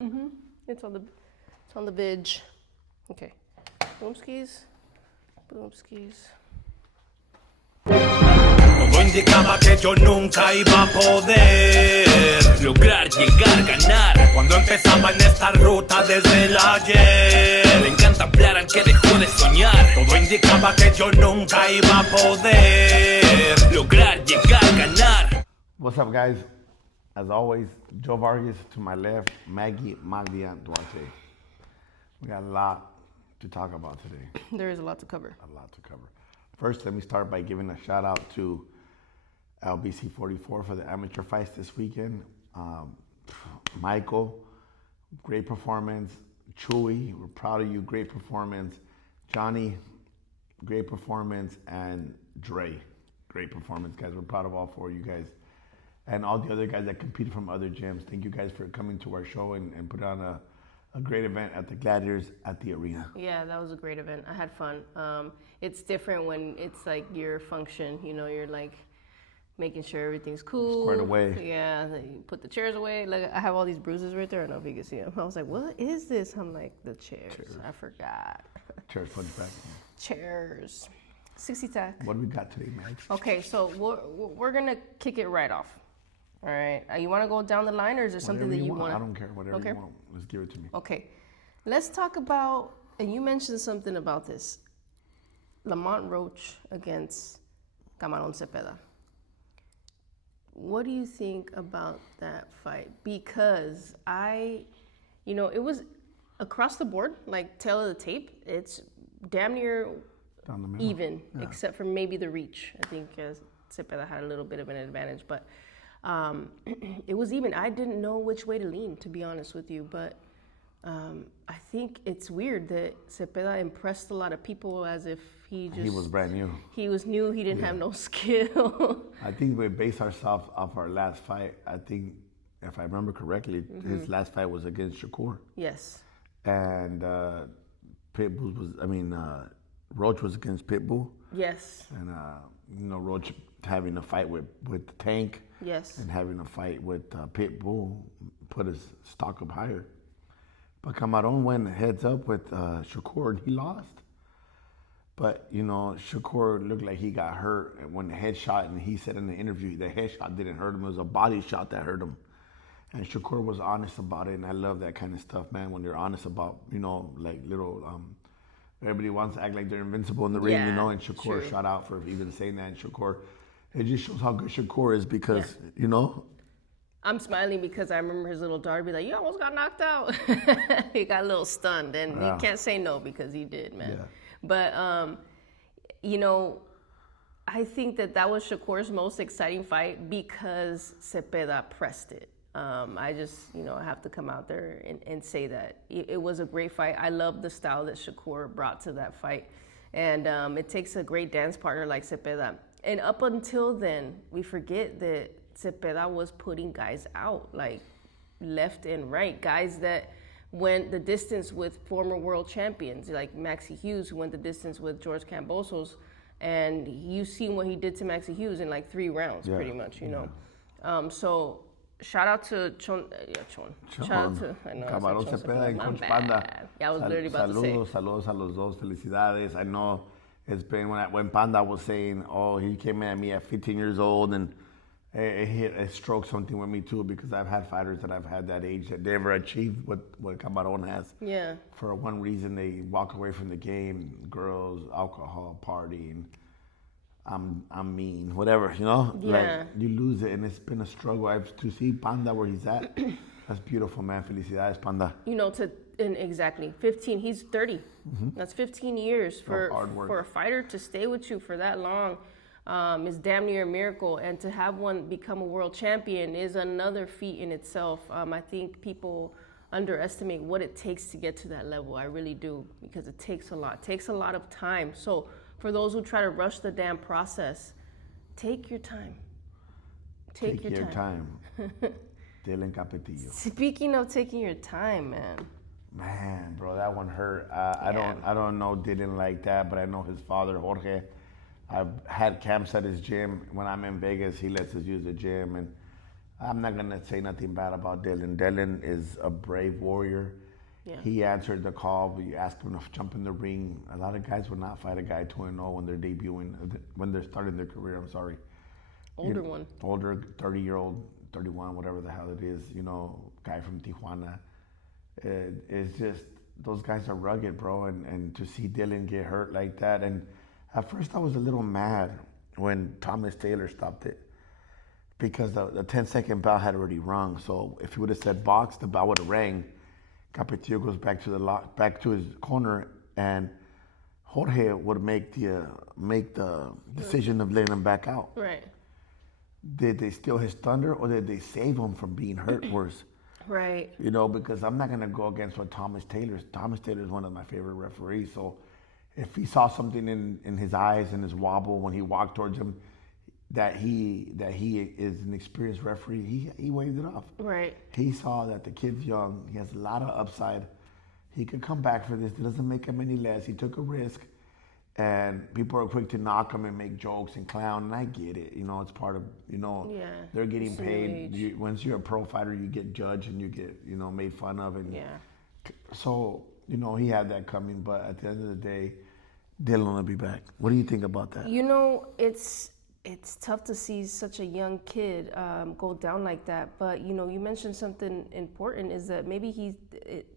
It's on the veg. Okay. Boomskis. Todo indicaba que yo nunca iba a poder lograr, llegar, ganar. Cuando empezaba en esta ruta desde el ayer, le encanta hablar al que dejó de soñar. Todo indicaba que yo nunca iba a poder lograr, llegar, ganar. What's up, guys? As always, Joe Vargas to my left, Maggie Magdian Duarte. We got a lot to talk about today. There is a lot to cover. First, let me start by giving a shout out to LBC 44 for the amateur fights this weekend. Michael, great performance. Chewy, we're proud of you, great performance. Johnny, great performance. And Dre, great performance, guys. We're proud of all four of you guys. And all the other guys that competed from other gyms. Thank you guys for coming to our show and put on a great event at the Gladiators at the arena. Yeah, that was a great event. I had fun. It's different when it's like your function, you know, you're like making sure everything's cool. Squared away. Yeah, you put the chairs away. Like I have all these bruises right there. I don't know if you can see them. I was like, what is this? I'm like, the chairs. I forgot. Chairs, punch back. Chairs. 60 tack. What do we got today, Mag? Okay, so we're going to kick it right off. All right. You want to go down the line, or is there something that you want? I don't care. Whatever you want. Let's give it to me. Okay. Let's talk about, and you mentioned something about this, Lamont Roach against Camarón Zepeda. What do you think about that fight? Because it was across the board, like tail of the tape. It's damn near even, except for maybe the reach. I think Zepeda had a little bit of an advantage, but it was even. I didn't know which way to lean, to be honest with you, but I think it's weird that Zepeda impressed a lot of people as if he was brand new. He was new. He didn't have no skill. I think we base ourselves off our last fight. I think, if I remember correctly, his last fight was against Shakur. Yes. And Roach was against Pitbull. Yes. And Roach having a fight with Tank. Yes. And having a fight with Pitbull put his stock up higher. But Camarón went heads up with Shakur and he lost. But, Shakur looked like he got hurt when the headshot, and he said in the interview the headshot didn't hurt him. It was a body shot that hurt him. And Shakur was honest about it, and I love that kind of stuff, man, when you're honest about, like little, everybody wants to act like they're invincible in the ring, and Shakur shot out for even saying that. And Shakur, it just shows how good Shakur is because, I'm smiling because I remember his little daughter be like, you almost got knocked out. He got a little stunned, and he can't say no because he did, man. Yeah. But, I think that was Shakur's most exciting fight because Zepeda pressed it. I just, I have to come out there and say that. It was a great fight. I love the style that Shakur brought to that fight. And it takes a great dance partner like Zepeda. And up until then, we forget that Zepeda was putting guys out, like left and right. Guys that went the distance with former world champions, like Maxi Hughes, who went the distance with George Kambosos. And you've seen what he did to Maxi Hughes in like 3 rounds, pretty much, So shout out to Chon. Shout out to Camarón Zepeda and Coach Panda. Yeah, I was literally about to say. Saludos a los dos. Felicidades. I know it's been when Panda was saying, he came at me at 15 years old, and it stroked something with me too, because I've had fighters that I've had that age that never achieved what Camarón has. Yeah. For one reason, they walk away from the game: girls, alcohol, partying. I'm mean, whatever, Yeah. Like you lose it, and it's been a struggle. To see Panda where he's at, that's beautiful, man. Felicidades, Panda. Exactly 15. He's 30. Mm-hmm. That's 15 years for a fighter to stay with you for that long. Is damn near a miracle, and to have one become a world champion is another feat in itself. I think people underestimate what it takes to get to that level. I really do, because it takes a lot. It takes a lot of time. So for those who try to rush the damn process, take your time. Take your time. Dylan CAPETILLO. Speaking of taking your time, man. Man, bro, that one hurt. I don't know Dylan like that, but I know his father, Jorge. I've had camps at his gym. When I'm in Vegas, he lets us use the gym, and I'm not gonna say nothing bad about Dylan. Dylan is a brave warrior. Yeah. He answered the call. We asked him to jump in the ring. A lot of guys would not fight a guy 2-0 when they're debuting, when they're starting their career. I'm sorry. Older one. Older, 30-year-old, 31, whatever the hell it is. You know, guy from Tijuana. It's just those guys are rugged, bro. And to see Dylan get hurt like that, and at first I was a little mad when Thomas Taylor stopped it, because the 10-second bell had already rung. So if he would have said box, the bell would have rang. Capetillo goes back to his corner, and Jorge would make the decision of letting him back out. Right. Did they steal his thunder, or did they save him from being hurt worse? Right. You know, because I'm not gonna go against what Thomas Taylor is one of my favorite referees. So if he saw something in his eyes and his wobble when he walked towards him, that he is an experienced referee, he waved it off. Right. He saw that the kid's young. He has a lot of upside. He could come back for this. It doesn't make him any less. He took a risk, and people are quick to knock him and make jokes and clown. And I get it. You know, it's part of, Yeah. they're getting It's a new paid. age. Once you're a pro fighter, you get judged and you get, made fun of. And Yeah. so, he had that coming. But at the end of the day, Dylan will be back. What do you think about that? You know, it's tough to see such a young kid go down like that. But, you mentioned something important, is that maybe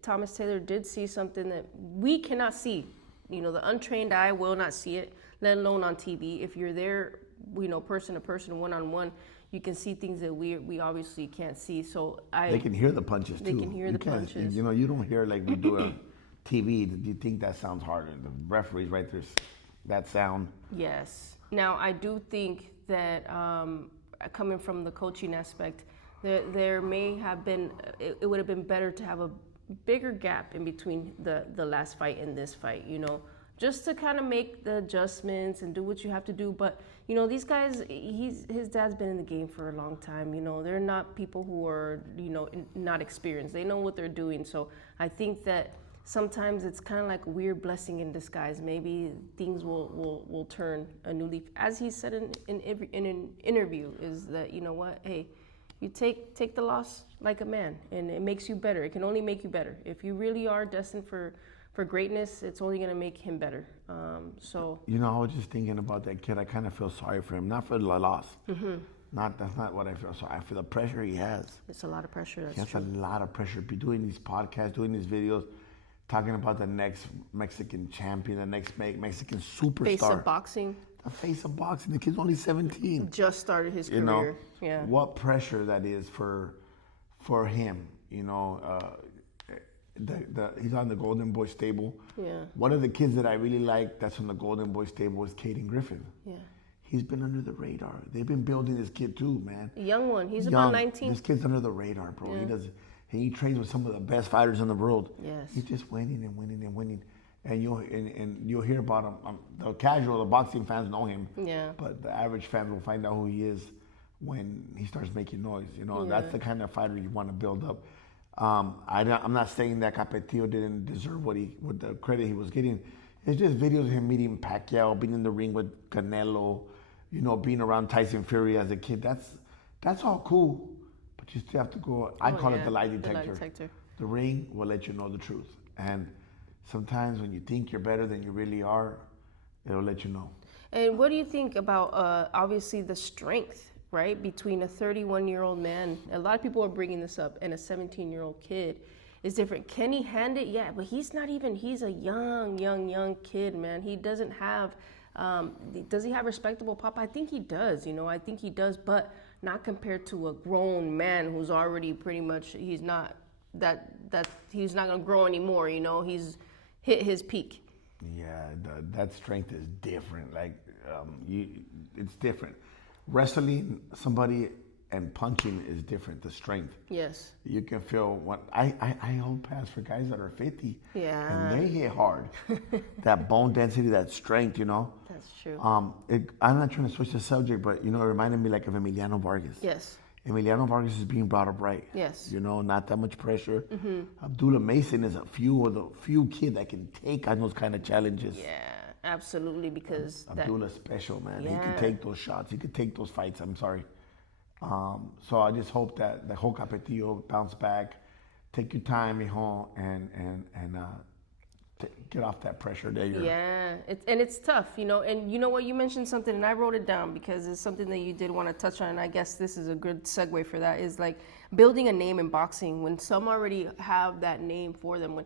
Thomas Taylor did see something that we cannot see. The untrained eye will not see it, let alone on TV. If you're there, person to person, one-on-one, you can see things that we obviously can't see. So They can hear the punches, too. They can hear the punches. You don't hear like we do on TV. Do you think that sounds harder? The referees, right, there's that sound. Yes. Now, I do think that coming from the coaching aspect, there may have been, it would have been better to have a bigger gap in between the last fight and this fight, just to kind of make the adjustments and do what you have to do. But, these guys, his dad's been in the game for a long time. They're not people who are, not experienced. They know what they're doing. So I think that sometimes it's kind of like a weird blessing in disguise. Maybe things will turn a new leaf. As he said in an interview, is that, hey, you take the loss like a man, and it makes you better. It can only make you better. If you really are destined for greatness, it's only going to make him better. So. I was just thinking about that kid. I kind of feel sorry for him, not for the loss. Mm-hmm. That's not what I feel sorry. I feel the pressure he has. It's a lot of pressure. He has a lot of pressure. Be doing these podcasts, doing these videos, talking about the next Mexican champion, the next Mexican superstar. Face of boxing. The face of boxing. The kid's only 17. Just started his career. Yeah. What pressure that is for him. He's on the Golden Boy stable. Yeah. One of the kids that I really like that's on the Golden Boy stable is Caden Griffin. Yeah. He's been under the radar. They've been building this kid too, man. A young one. He's about 19. This kid's under the radar, bro. Yeah. He trains with some of the best fighters in the world. Yes. He's just winning and winning and winning. And you'll hear about him. The boxing fans know him. Yeah. But the average fan will find out who he is when he starts making noise. Yeah. That's the kind of fighter you want to build up. I'm not saying that Capetillo didn't deserve what the credit he was getting. It's just videos of him meeting Pacquiao, being in the ring with Canelo, being around Tyson Fury as a kid. That's all cool, but you still have to go. I call it the lie detector. The ring will let you know the truth, and sometimes when you think you're better than you really are, it'll let you know. And what do you think about obviously the strength, right, between a 31-year-old man? A lot of people are bringing this up, and a 17-year-old kid is different. Can he hand it? Yeah, but he's a young kid, man. He doesn't have, does he have respectable pop? I think he does, I think he does, but not compared to a grown man who's already pretty much, he's not he's not gonna grow anymore, he's hit his peak. Yeah, that strength is different. Like, it's different. Wrestling somebody and punching is different. The strength. Yes. You can feel what I hold pass for guys that are 50. Yeah. And they hit hard. That bone density, that strength, That's true. I'm not trying to switch the subject, but it reminded me like of Emiliano Vargas. Yes. Emiliano Vargas is being brought up right. Yes. Not that much pressure. Mm-hmm. Abdullah Mason is a few kid that can take on those kind of challenges. Yeah, absolutely, because Abdullah's special, man. Yeah. He can take those shots. He could take those fights. I'm sorry. So I just hope that the whole Capetillo bounce back, take your time, mijo, and get off that pressure that you're. Yeah, it's tough, and you know what, you mentioned something and I wrote it down because it's something that you did want to touch on, and I guess this is a good segue for that, is like building a name in boxing. When some already have that name for them, when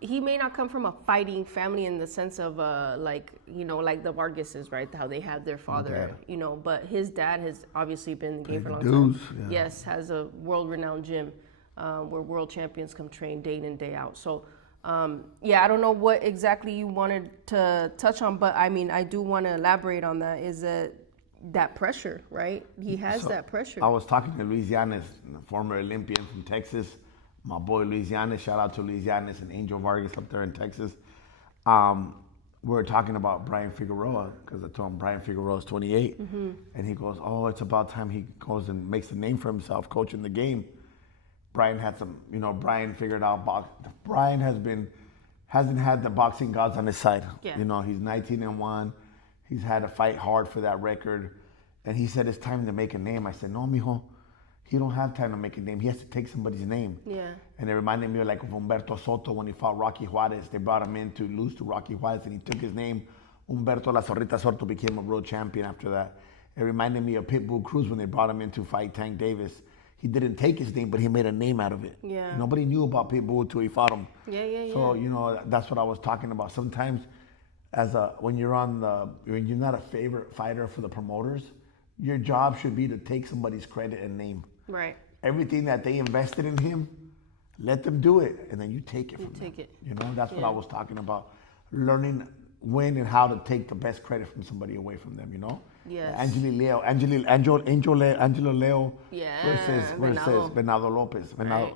he may not come from a fighting family in the sense of like the Vargases, right, how they have their father, but his dad has obviously been in the game for a long time. Yeah. Yes, has a world-renowned gym where world champions come train day in and day out. So I don't know what exactly you wanted to touch on, but I mean, I do want to elaborate on that, is that pressure, right? He has that pressure. I was talking to Luis Yanes, former Olympian from Texas. My boy Luis Yanes, shout out to Luis Yanes and Angel Vargas up there in Texas. We were talking about Brian Figueroa, because I told him Brian Figueroa is 28. And he goes, oh, it's about time he goes and makes a name for himself coaching the game. Brian had some, Brian figured out Brian hasn't had the boxing gods on his side. Yeah. He's 19-1. He's had to fight hard for that record. And he said, it's time to make a name. I said, no, mijo, he don't have time to make a name. He has to take somebody's name. Yeah. And it reminded me of Humberto Soto when he fought Rocky Juarez. They brought him in to lose to Rocky Juarez, and he took his name. Humberto La Zorrita Soto became a world champion after that. It reminded me of Pitbull Cruz when they brought him in to fight Tank Davis. He didn't take his name, but he made a name out of it. Yeah. Nobody knew about Pitbull until he fought him. Yeah. So, that's what I was talking about. Sometimes when you're not a favorite fighter for the promoters, your job should be to take somebody's credit and name. Right. Everything that they invested in him, let them do it, and then you take it from them. Take it. That's what I was talking about. Learning when and how to take the best credit from somebody away from them, Yes. Angelo Leo Yeah. versus Bernardo Lopez. Right.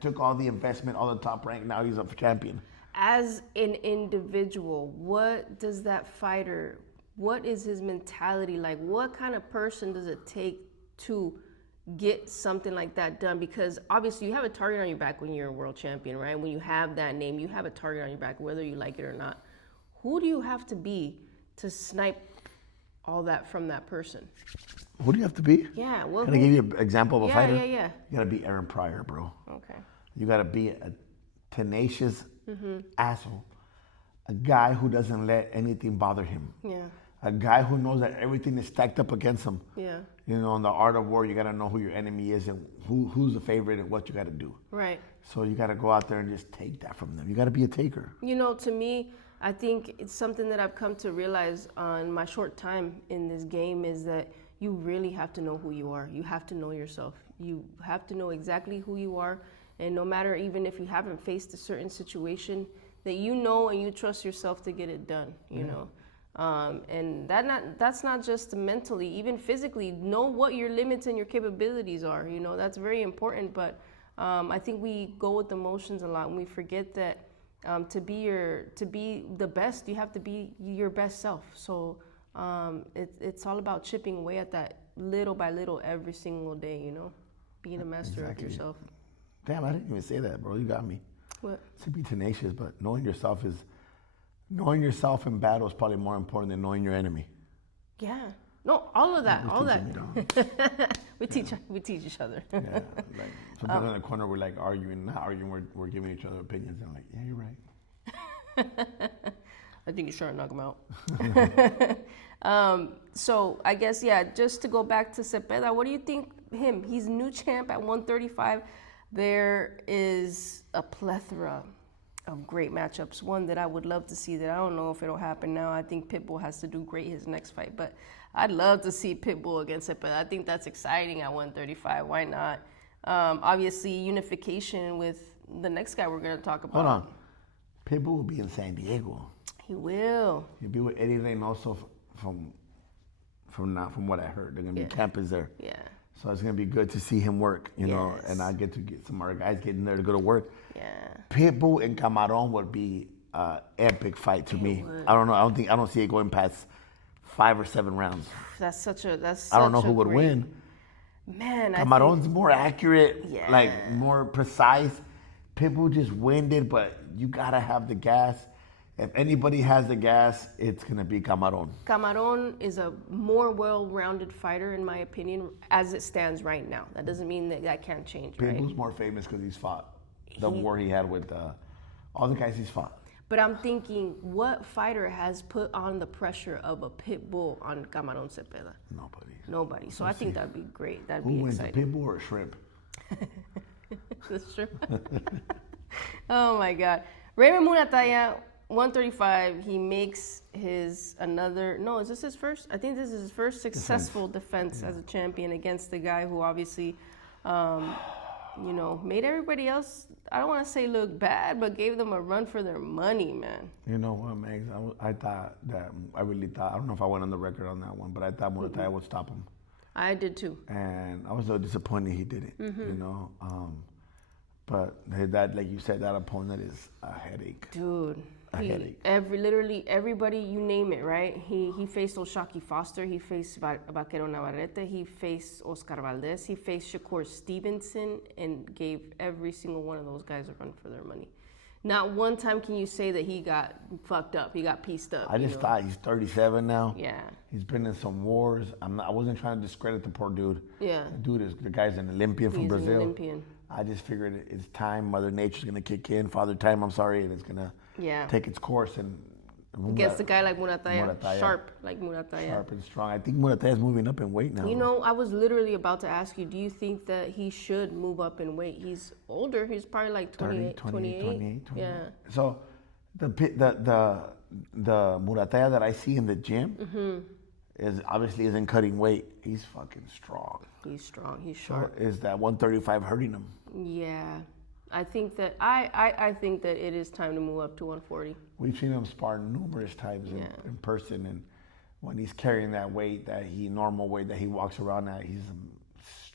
Took all the investment, all the top rank, now he's a champion. As an individual, what does that fighter, what is his mentality like? What kind of person does it take to get something like that done? Because obviously you have a target on your back when you're a world champion, right? When you have that name, you have a target on your back, whether you like it or not. Who do you have to be to snipe all that from that person? Who do you have to be? Yeah. Well, Can I give you an example of a fighter? Yeah. You gotta be Aaron Pryor, bro. Okay. You gotta be a tenacious asshole. A guy who doesn't let anything bother him. Yeah. A guy who knows that everything is stacked up against him. Yeah. In the art of war, you gotta know who your enemy is and who's the favorite and what you gotta do. Right. So you gotta go out there and just take that from them. You gotta be a taker. To me, I think it's something that I've come to realize on my short time in this game is that you really have to know who you are. You have to know yourself. You have to know exactly who you are. And no matter, even if you haven't faced a certain situation, that and you trust yourself to get it done, you know. And that's not just mentally, even physically, know what your limits and your capabilities are. That's very important. But I think we go with emotions a lot, and we forget that to be the best, you have to be your best self. So it's all about chipping away at that little by little every single day. Being a master of yourself. Damn, I didn't even say that, bro. You got me. What? To be tenacious, but knowing yourself in battle is probably more important than knowing your enemy. Yeah. No, all of that. All that. we teach each other. Yeah. Like sometimes in the corner we're like arguing, not arguing, we're giving each other opinions. And I'm like, yeah, you're right. I think you're trying to knock him out. So I guess, just to go back to Zepeda, what do you think him? He's new champ at 135. There is a plethora of great matchups. One that I would love to see that I don't know if it'll happen now. I think Pitbull has to do great his next fight, but I'd love to see Pitbull against Zepeda. I think that's exciting at 135. Why not? Obviously, unification with the next guy we're going to talk about. Hold on. Pitbull will be in San Diego. He will. He'll be with Eddie Reynoso from what I heard. They're going to be campers there. Yeah. So it's going to be good to see him work, know, and I get to get some other guys getting there to go to work. Yeah. Pitbull and Camarón would be an epic fight to me. I don't know. I don't see it going past 5 or 7 rounds. That's I don't know who would win. Man, Camarón's more accurate, Yeah. like more precise. Pitbull just winded, but you got to have the gas. If anybody has the gas, it's gonna be Camarón. Camarón is a more well-rounded fighter, in my opinion, as it stands right now. That doesn't mean that can't change, right? Pitbull's more famous because he's fought the war he had with all the guys he's fought. But I'm thinking, what fighter has put on the pressure of a pit bull on Camarón Zepeda? Nobody. So I think that'd be great. That'd be exciting. Who wins, a pit bull or a shrimp? That's true. Oh my God. Raymond Muratalla, 135. He makes is this his first? I think this is his first successful defense as a champion against the guy who obviously, made everybody else, I don't want to say look bad, but gave them a run for their money, man. You know what, Megs? I really thought, I don't know if I went on the record on that one, but I thought Muratalla would stop him. I did too. And I was so disappointed he didn't, But that, like you said, that opponent is a headache. Dude. Headache. Literally everybody, you name it, right? He faced Oshaki Foster, he faced Vaquero Navarrete, he faced Oscar Valdez, he faced Shakur Stevenson, and gave every single one of those guys a run for their money. Not one time can you say that he got fucked up, he got pieced up. I just thought he's 37 now. Yeah. He's been in some wars. I wasn't trying to discredit the poor dude. Yeah. The guy's an Olympian from Brazil. He's an Olympian. I just figured it's time. Mother Nature's gonna kick in. Father Time, I'm sorry, and it's gonna take its course. And against a guy like Muratalla, sharp like Muratalla. Sharp and strong. I think Muratalla's moving up in weight now. I was literally about to ask you, do you think that he should move up in weight? He's older. He's probably like 28. 28. Yeah. So the Muratalla that I see in the gym isn't cutting weight. He's fucking strong. He's strong. He's sharp. So is that 135 hurting him? Yeah. I think that I think that it is time to move up to 140. We've seen him spar numerous times in person, and when he's carrying that weight, normal weight that he walks around at, he's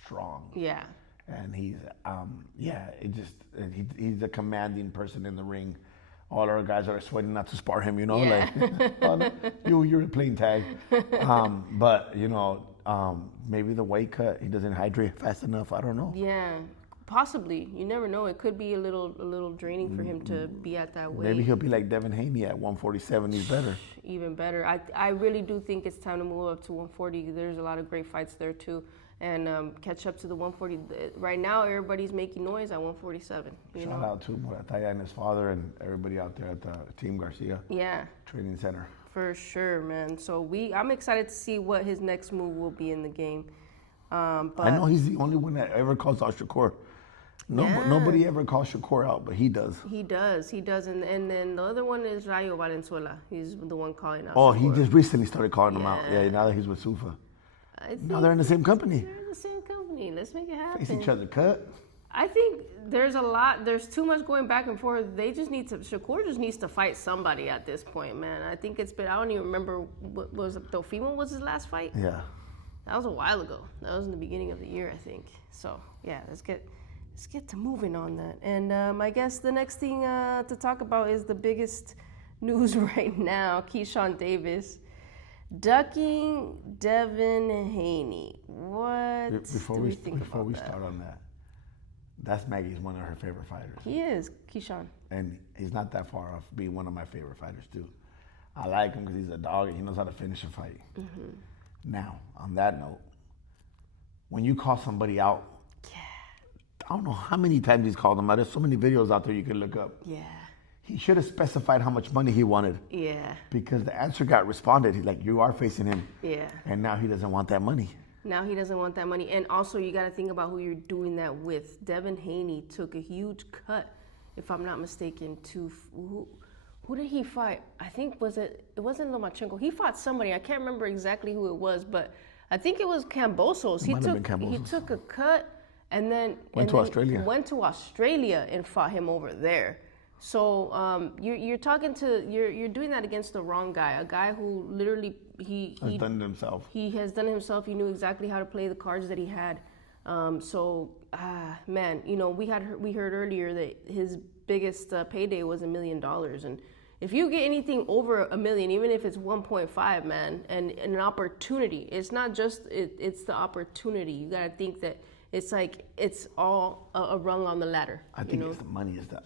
strong. Yeah. And he's he's a commanding person in the ring. All our guys are sweating not to spar him, Yeah. You're playing tag. But maybe the weight cut, he doesn't hydrate fast enough. I don't know. Yeah. Possibly. You never know. It could be a little draining for him to be at that weight. Maybe he'll be like Devin Haney at 147. He's better. Even better. I really do think it's time to move up to 140. There's a lot of great fights there too. And catch up to the 140. Right now, everybody's making noise at 147. Shout out to Muratalla and his father and everybody out there at the Team Garcia Training Center. For sure, man. So I'm excited to see what his next move will be in the game. But I know he's the only one that ever calls out Shakur. Nobody ever calls Shakur out, but he does. He does. And then the other one is Rayo Valenzuela. He's the one calling out Oh, Shakur. he just recently started calling him out. Yeah, now that he's with Sufa. Now they're in the same company. They're in the same company. Let's make it happen. Face each other cut. I think there's too much going back and forth. Shakur just needs to fight somebody at this point, man. I think I don't even remember, what was it, Teofimo was his last fight? Yeah. That was a while ago. That was in the beginning of the year, I think. So, yeah, let's get to moving on that. And I guess the next thing to talk about is the biggest news right now. Keyshawn Davis ducking Devin Haney. What Before we start on that, that's Maggie's one of her favorite fighters. He is, Keyshawn. And he's not that far off being one of my favorite fighters, too. I like him because he's a dog and he knows how to finish a fight. Mm-hmm. Now, on that note, when you call somebody out, I don't know how many times he's called them out. There's so many videos out there you can look up. Yeah. He should have specified how much money he wanted. Yeah. Because the answer got responded. He's like, you are facing him. Yeah. And now he doesn't want that money. Now he doesn't want that money. And also, you got to think about who you're doing that with. Devin Haney took a huge cut, if I'm not mistaken, to who did he fight? I think it wasn't Lomachenko. He fought somebody. I can't remember exactly who it was, but I think it was Cambosos. He took a cut and then went to Australia and fought him over there. So you're doing that against the wrong guy, a guy who literally he has done it himself. He has done it himself. He knew exactly how to play the cards that he had. Man, we heard earlier that his biggest payday was $1 million, and if you get anything over $1 million, even if it's 1.5, man, and an opportunity, it's not just it's the opportunity. You gotta think that it's like it's all a rung on the ladder. I think it's the money, is the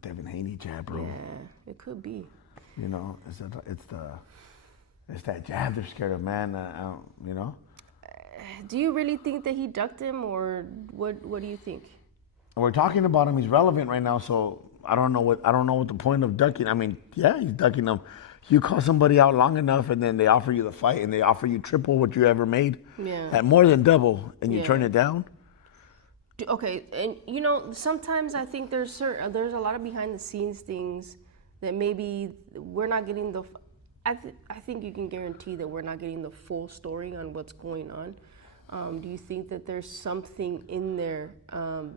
Devin Haney jab, bro. Yeah, it could be. You know, it's that jab they're scared of, man. You know. Do you really think that he ducked him, or what do you think? We're talking about him. He's relevant right now, so I don't know what the point of ducking. I mean, yeah, he's ducking him. You call somebody out long enough, and then they offer you the fight, and they offer you triple what you ever made, at more than double, and you turn it down. Okay, and you know, sometimes I think there's a lot of behind the scenes things that maybe we're not getting the. I think you can guarantee that we're not getting the full story on what's going on. Do you think that there's something in there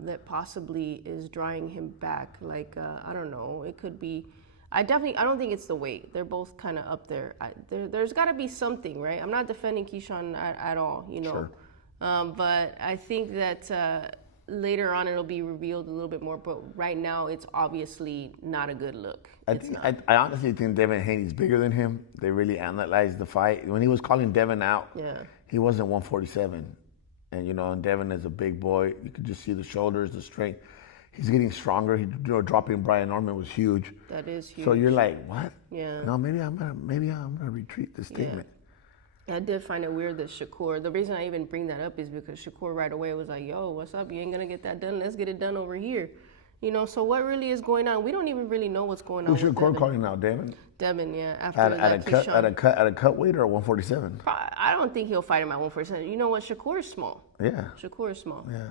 that possibly is drawing him back? Like, I don't know, it could be. I don't think it's the weight. They're both kind of up there. There's got to be something, right? I'm not defending Keyshawn at all, you know. Sure. But I think that later on it'll be revealed a little bit more. But right now, it's obviously not a good look. I honestly think Devin Haney's bigger than him. They really analyzed the fight. When he was calling Devin out, he wasn't 147. And, you know, and Devin is a big boy. You could just see the shoulders, the strength. He's getting stronger. Dropping Brian Norman was huge. That is huge. So you're like, what? Yeah. No, maybe I'm gonna retreat this statement. Yeah. I did find it weird that Shakur. The reason I even bring that up is because Shakur right away was like, "Yo, what's up? You ain't gonna get that done. Let's get it done over here." You know. So what really is going on? We don't even really know what's going on. Who's Shakur calling now, Devin? Devin, yeah. After at a cut weight or 147? I don't think he'll fight him at 147. You know what? Shakur is small. Yeah. Shakur is small. Yeah.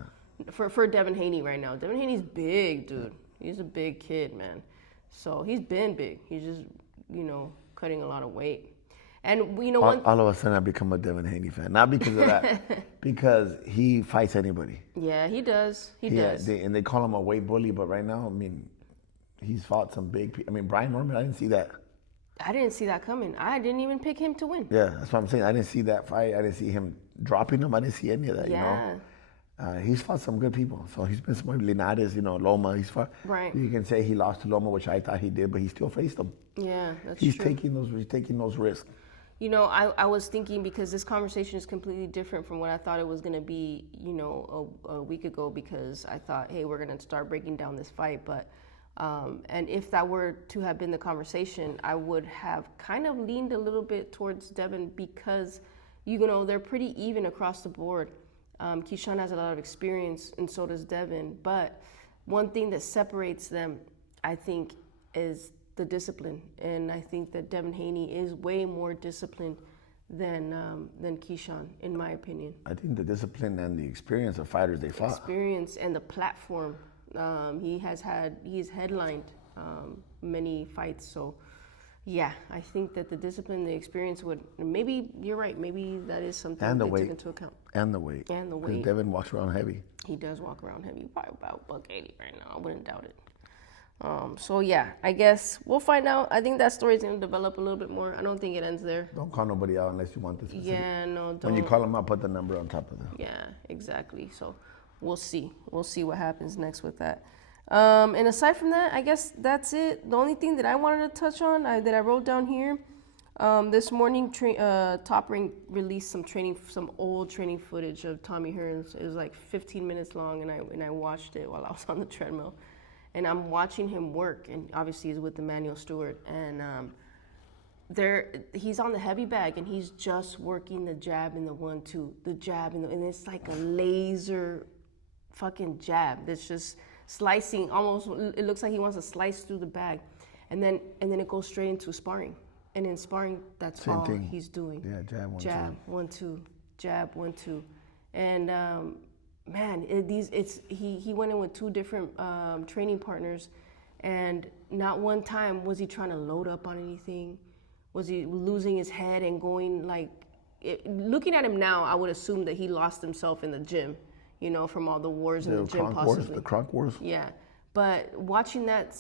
For Devin Haney right now. Devin Haney's big, dude. He's a big kid, man. So he's been big. He's just, you know, cutting a lot of weight. And, you know, all of a sudden I become a Devin Haney fan. Not because of that, because he fights anybody. Yeah, he does. He does. And they call him a weight bully, but right now, I mean, he's fought some big people. I mean, Brian Norman, I didn't see that. I didn't see that coming. I didn't even pick him to win. Yeah, that's what I'm saying. I didn't see that fight. I didn't see him dropping him. I didn't see any of that, you know. He's fought some good people. So he's been smart. Linares, you know, Loma. He's fought. Right. You can say he lost to Loma, which I thought he did, but he still faced him. Yeah, that's true. He's taking those risks. You know, I was thinking, because this conversation is completely different from what I thought it was going to be, you know, a week ago, because I thought, hey, we're going to start breaking down this fight. But, and if that were to have been the conversation, I would have kind of leaned a little bit towards Devin, because, you know, they're pretty even across the board. Keyshawn has a lot of experience, and so does Devin. But one thing that separates them, I think, is the discipline. And I think that Devin Haney is way more disciplined than Keyshawn, in my opinion. I think the discipline and the experience of fighters they fought. Experience and the platform. He's headlined many fights. So, yeah, I think that the discipline, the experience would, maybe you're right, maybe that is something and they the weight. took into account. And the weight. And the weight. Because Devin walks around heavy. He does walk around heavy, probably about $180 right now. I wouldn't doubt it. So yeah, I guess we'll find out. I think that story's gonna develop a little bit more. I don't think it ends there. Don't call nobody out unless you want this. Yeah, no, don't. When you call them out, put the number on top of them. Yeah, exactly. So we'll see. We'll see what happens next with that. And aside from that, I guess that's it. The only thing that I wanted to touch on, that I wrote down here, this morning, Top Rank released some old training footage of Tommy Hearns. It was like 15 minutes long, and I watched it while I was on the treadmill. And I'm watching him work, and obviously he's with Emmanuel Stewart, and he's on the heavy bag, and he's just working the jab and the 1-2, the jab and it's like a laser fucking jab that's just slicing. Almost, it looks like he wants to slice through the bag, and then it goes straight into sparring. And in sparring, that's Same all thing. he's doing. Yeah, jab 1-2. Jab 1-2, jab 1-2, and man, he went in with 2 different training partners, and not one time was he trying to load up on anything. Was he losing his head and going like? Looking at him now, I would assume that he lost himself in the gym, you know, from all the wars in the gym, possibly. The Kronk Wars. Yeah, but watching that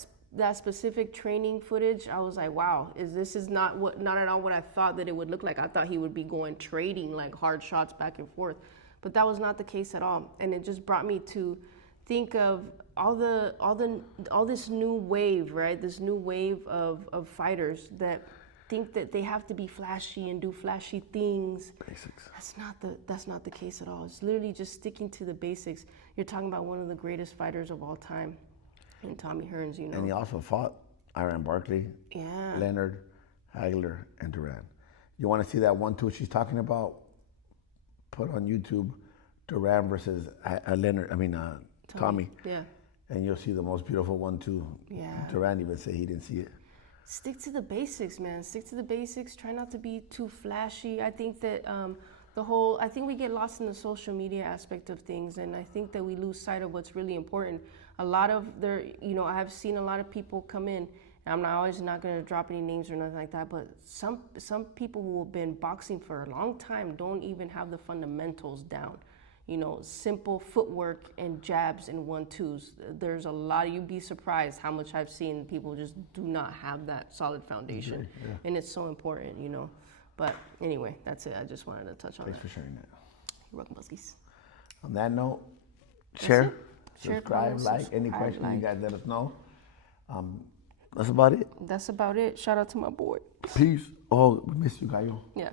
specific training footage, I was like, wow, this is not at all what I thought that it would look like. I thought he would be trading like hard shots back and forth. But that was not the case at all, and it just brought me to think of all this new wave, right? This new wave of fighters that think that they have to be flashy and do flashy things. Basics. That's not the case at all. It's literally just sticking to the basics. You're talking about one of the greatest fighters of all time, and Tommy Hearns, you know. And he also fought Iran Barkley, Yeah. Leonard, Hagler, and Duran. You want to see that 1-2 she's talking about? Put on YouTube Duran versus Tommy. Yeah. And you'll see the most beautiful 1-2. Yeah. Duran even said he didn't see it. Stick to the basics, man. Stick to the basics. Try not to be too flashy. I think that I think we get lost in the social media aspect of things, and I think that we lose sight of what's really important. I have seen a lot of people come in, and I'm not going to drop any names or nothing like that, but some people who have been boxing for a long time don't even have the fundamentals down. Simple footwork and jabs and 1-2s. There's a lot. You'd be surprised how much I've seen people just do not have that solid foundation. Yeah. And it's so important, But anyway, that's it. I just wanted to touch on that. Thanks for sharing that. You're welcome, Buskies. On that note, share, comment, like, any questions you guys let us know. That's about it. That's about it. Shout out to my boy. Peace. Oh, we miss you, Gallo. Yeah.